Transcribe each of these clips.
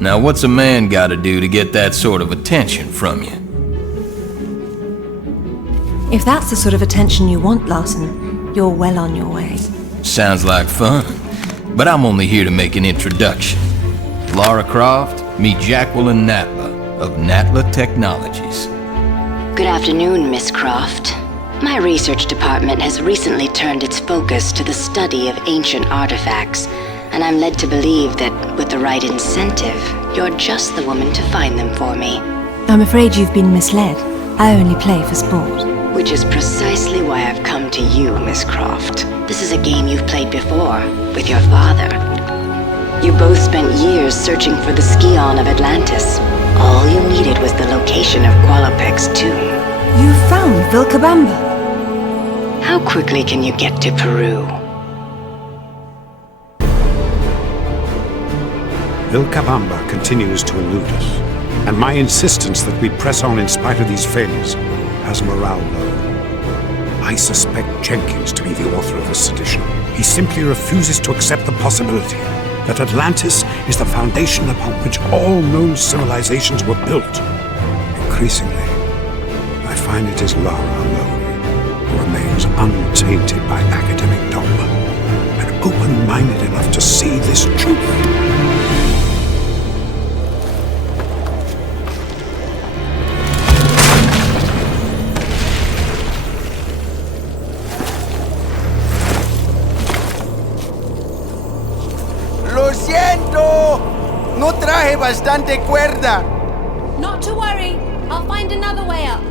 Now what's a man gotta do to get that sort of attention from you? If that's the sort of attention you want, Larson, you're well on your way. Sounds like fun, but I'm only here to make an introduction. Lara Croft, meet Jacqueline Natla of Natla Technologies. Good afternoon, Miss Croft. My research department has recently turned its focus to the study of ancient artifacts, and I'm led to believe that with the right incentive, you're just the woman to find them for me. I'm afraid you've been misled. I only play for sport. Which is precisely why I've come to you, Miss Croft. This is a game you've played before, with your father. You both spent years searching for the Scion of Atlantis. All you needed was the location of Qualopec's tomb. You found Vilcabamba. How quickly can you get to Peru? Vilcabamba continues to elude us, and my insistence that we press on in spite of these failures has morale low. I suspect Jenkins to be the author of this sedition. He simply refuses to accept the possibility that Atlantis is the foundation upon which all known civilizations were built. Increasingly, I find it is Lara alone who remains untainted by academic dogma and open-minded enough to see this truth. ¡Lo siento! No traje bastante cuerda. Not to worry. I'll find another way up.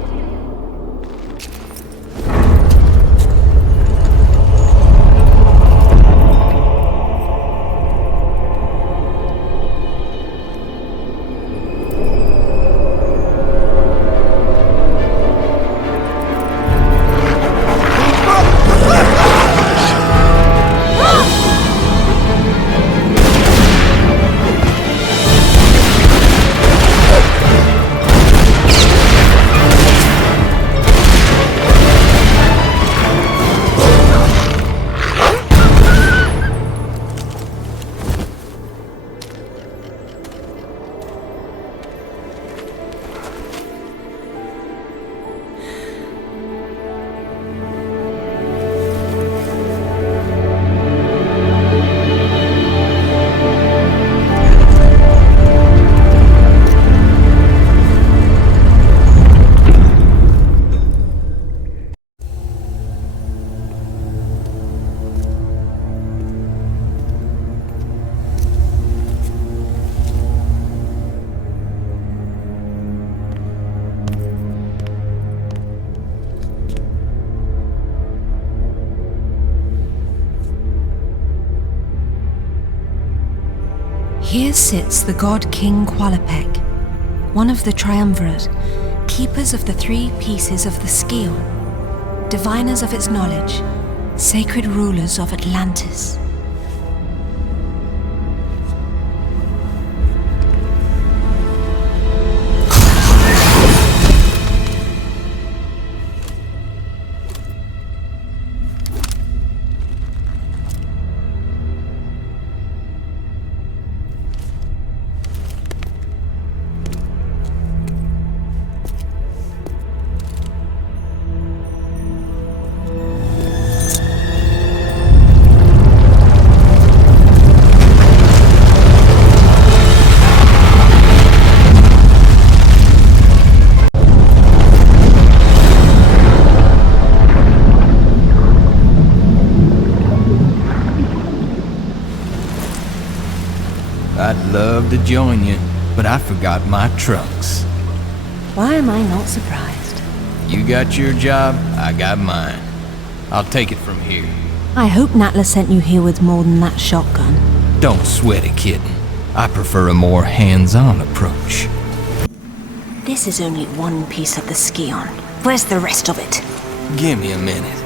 Here sits the god King Qualopec, one of the triumvirate, keepers of the 3 pieces of the Scion, diviners of its knowledge, sacred rulers of Atlantis. I'd love to join you, but I forgot my trunks. Why am I not surprised? You got your job, I got mine. I'll take it from here. I hope Natla sent you here with more than that shotgun. Don't sweat it, kitten. I prefer a more hands-on approach. This is only one piece of the Scion. Where's the rest of it? Give me a minute.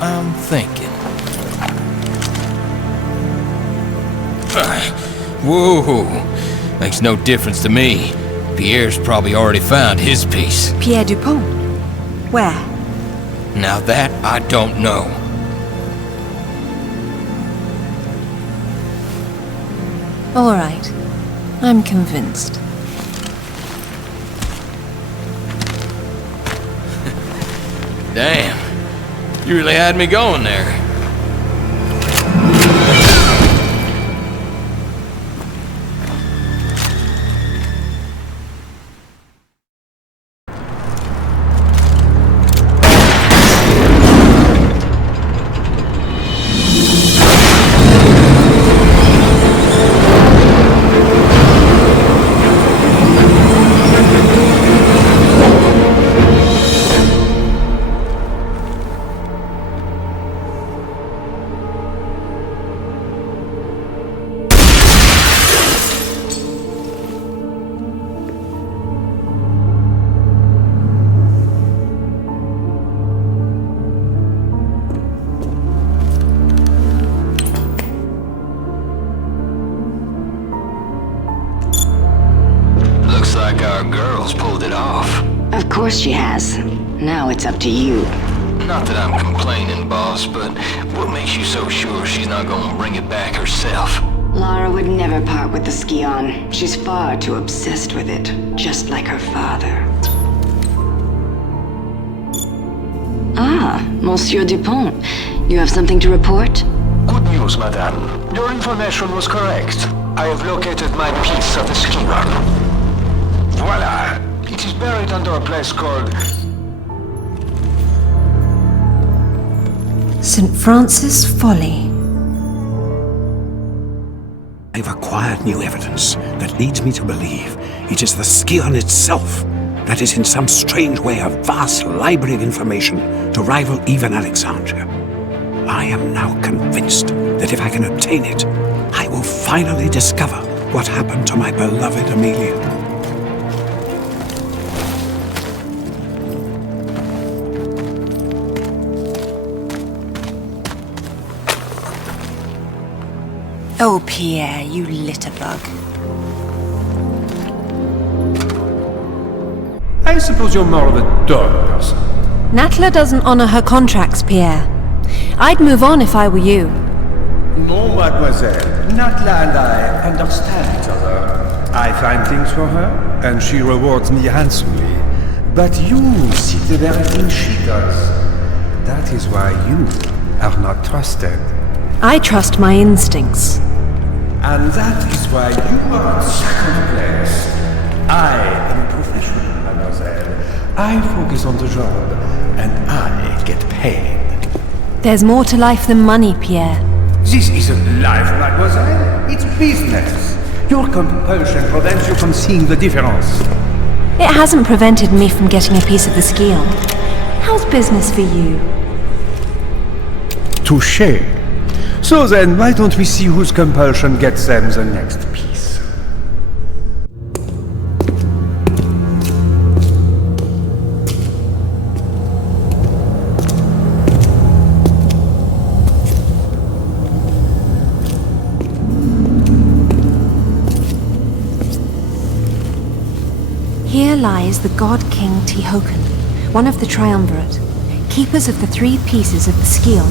I'm thinking. Whoa, makes no difference to me. Pierre's probably already found his piece. Pierre Dupont? Where? Now that I don't know. All right. I'm convinced. Damn. You really had me going there. Of course she has. Now it's up to you. Not that I'm complaining, boss, but what makes you so sure she's not gonna bring it back herself? Lara would never part with the Scion. She's far too obsessed with it, just like her father. Ah, Monsieur Dupont. You have something to report? Good news, madame. Your information was correct. I have located my piece of the Scion. Voila! It is buried under a place called... St. Francis Folly. I've acquired new evidence that leads me to believe it is the Scion itself that is in some strange way a vast library of information to rival even Alexandria. I am now convinced that if I can obtain it, I will finally discover what happened to my beloved Amelia. Oh, Pierre, you litterbug. I suppose you're more of a dog person. Natla doesn't honor her contracts, Pierre. I'd move on if I were you. No, mademoiselle. Natla and I understand each other. I find things for her, and she rewards me handsomely. But you see the very thing she does. That is why you are not trusted. I trust my instincts. And that is why you are in second place. I am a professional, mademoiselle. I focus on the job, and I get paid. There's more to life than money, Pierre. This isn't life, mademoiselle. It's business. Your compulsion prevents you from seeing the difference. It hasn't prevented me from getting a piece of the Scion. How's business for you? Touché. So then, why don't we see whose compulsion gets them the next piece? Here lies the God King Tihocan, one of the Triumvirate, keepers of the three pieces of the Scion,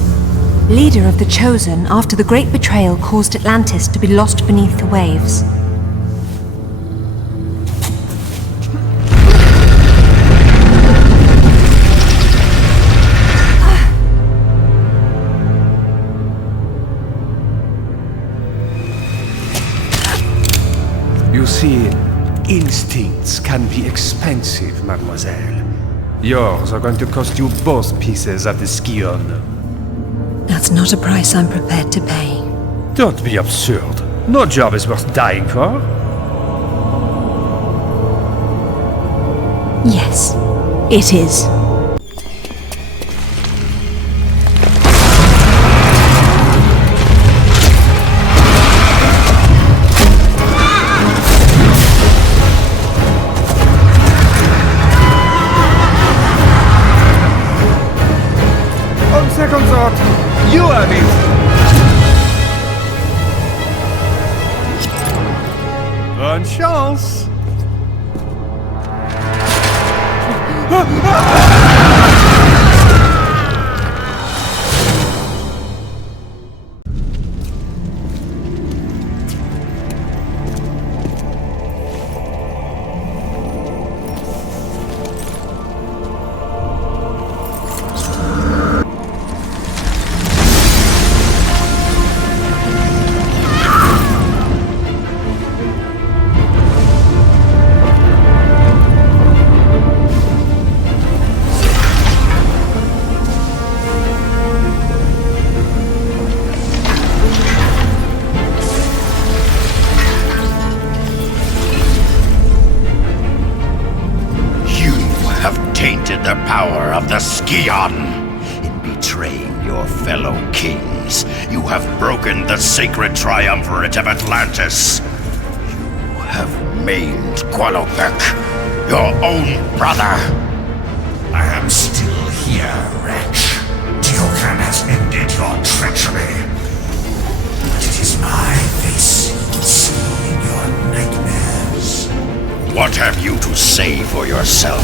leader of the Chosen after the great betrayal caused Atlantis to be lost beneath the waves. You see, instincts can be expensive, mademoiselle. Yours are going to cost you both pieces of the Scion. That's not a price I'm prepared to pay. Don't be absurd. No job is worth dying for. Yes, it is. On second thought, you have it. Bonne chance. Scion. In betraying your fellow kings, you have broken the sacred triumvirate of Atlantis. You have maimed Qualopec, your own brother. I am still here, wretch. Teokan has ended your treachery. But it is my face you will see in your nightmares. What have you to say for yourself?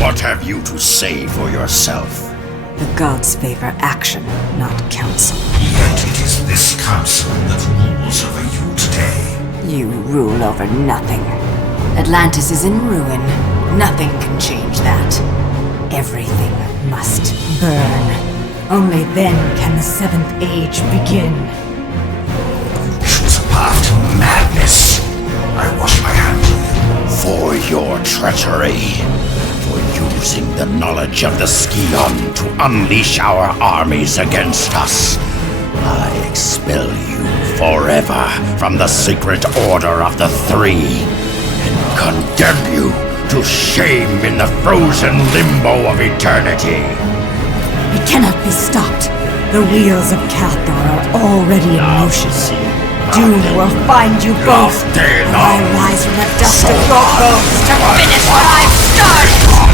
What have you to say for yourself? The gods favor action, not counsel. Yet it is this council that rules over you today. You rule over nothing. Atlantis is in ruin. Nothing can change that. Everything must burn. Only then can the Seventh Age begin. You choose a path to madness. I wash my hands of you. For your treachery. For using the knowledge of the Scion to unleash our armies against us. I expel you forever from the sacred order of the Three, and condemn you to shame in the frozen limbo of eternity. It cannot be stopped. The wheels of Cathar are already in motion. Doom will find you both. I rise from the dust of your bones to finish what I've started!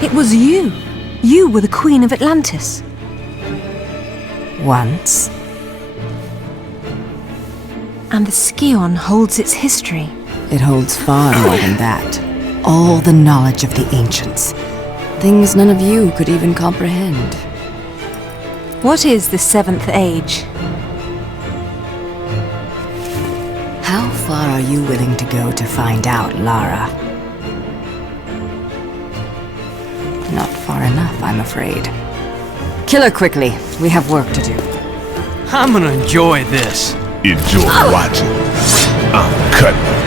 It was you. You were the Queen of Atlantis. Once. And the Scion holds its history. It holds far more than that. All the knowledge of the ancients. Things none of you could even comprehend. What is the Seventh Age? How far are you willing to go to find out, Lara? Not far enough, I'm afraid. Kill her quickly. We have work to do. I'm gonna enjoy this. Enjoy watching. I'm cutting her.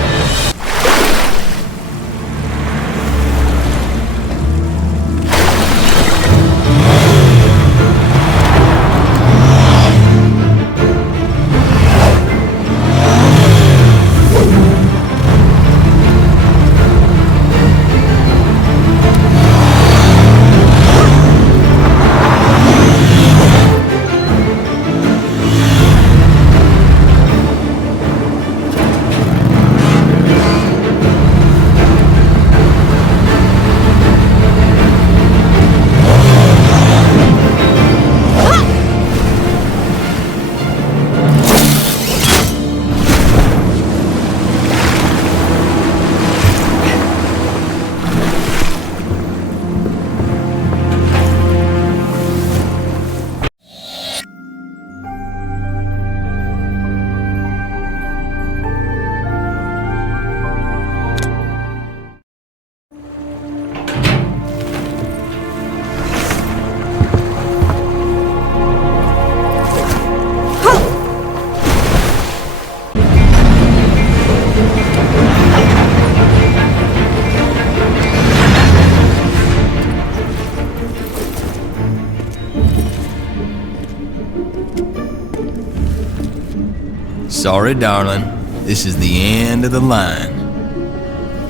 Sorry, darling. This is the end of the line.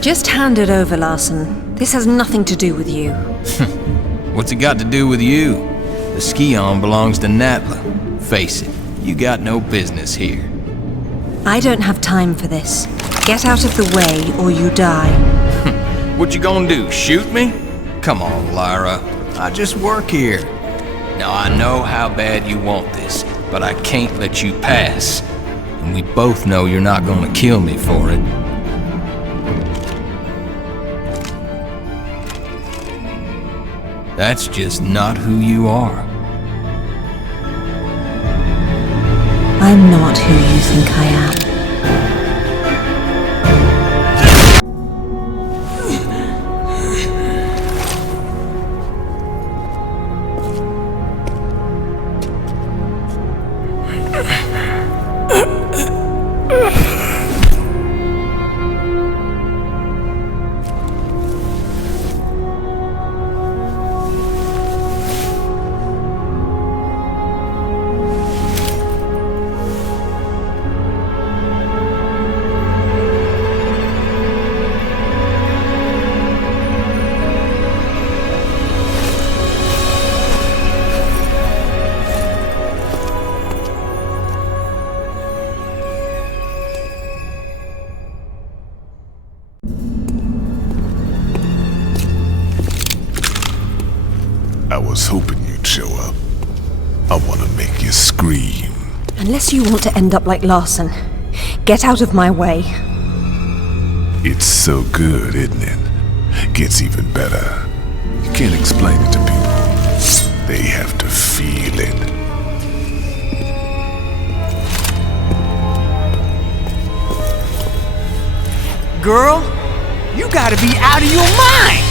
Just hand it over, Larson. This has nothing to do with you. What's it got to do with you? The Skion belongs to Natla. Face it, you got no business here. I don't have time for this. Get out of the way or you die. What you gonna do, shoot me? Come on, Lara. I just work here. Now I know how bad you want this, but I can't let you pass. And we both know you're not gonna kill me for it. That's just not who you are. I'm not who you think I am. I was hoping you'd show up. I want to make you scream. Unless you want to end up like Larson, get out of my way. It's so good, isn't it? Gets even better. You can't explain it to people. They have to feel it. Girl, you gotta be out of your mind!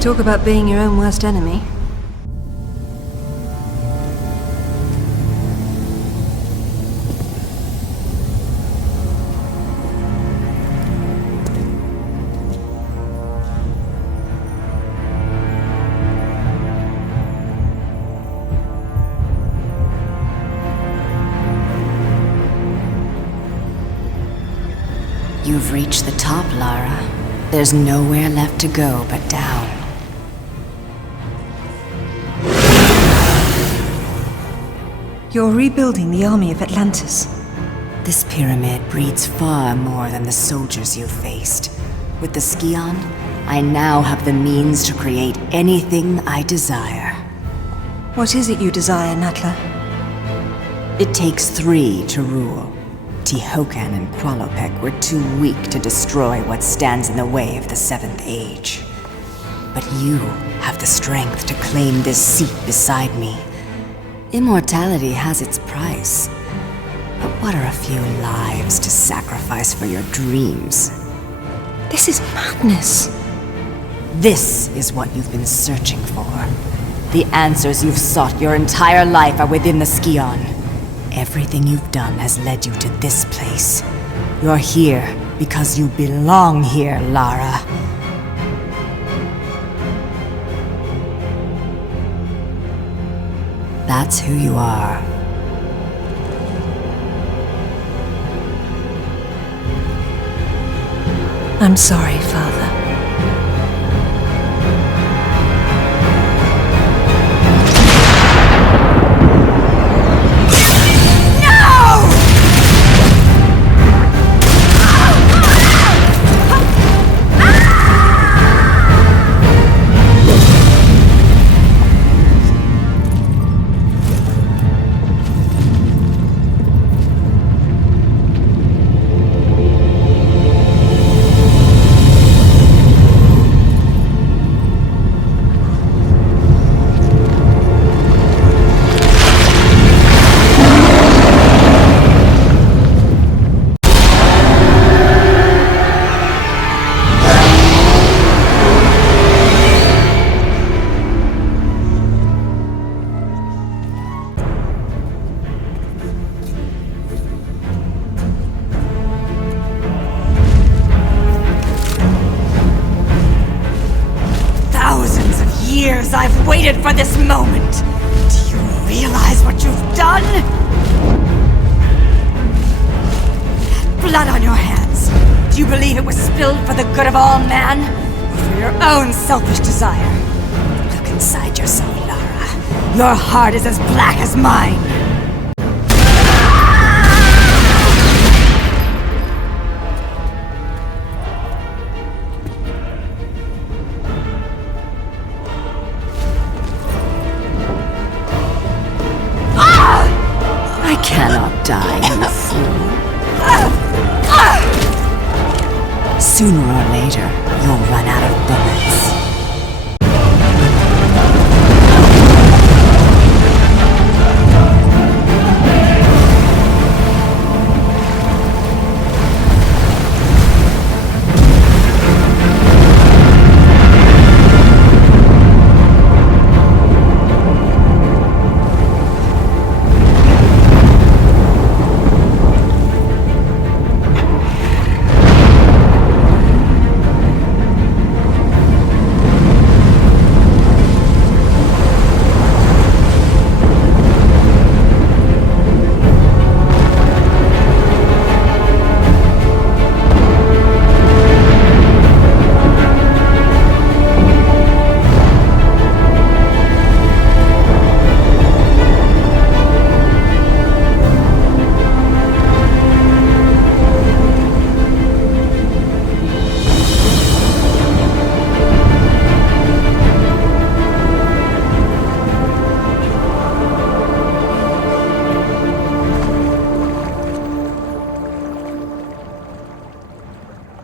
Talk about being your own worst enemy. You've reached the top, Lara. There's nowhere left to go but down. You're rebuilding the army of Atlantis. This pyramid breeds far more than the soldiers you've faced. With the Skion, I now have the means to create anything I desire. What is it you desire, Natla? It takes 3 to rule. Tihocan and Qualopec were too weak to destroy what stands in the way of the 7th Age. But you have the strength to claim this seat beside me. Immortality has its price. But what are a few lives to sacrifice for your dreams? This is madness. This is what you've been searching for. The answers you've sought your entire life are within the Skion. Everything you've done has led you to this place. You're here because you belong here, Lara. That's who you are. I'm sorry, Father. years I've waited for this moment. Do you realize what you've done? That blood on your hands. Do you believe it was spilled for the good of all man? Or for your own selfish desire? Look inside yourself, Lara. Your heart is as black as mine. I cannot die, you fool. Sooner or later, you'll run out of bullets.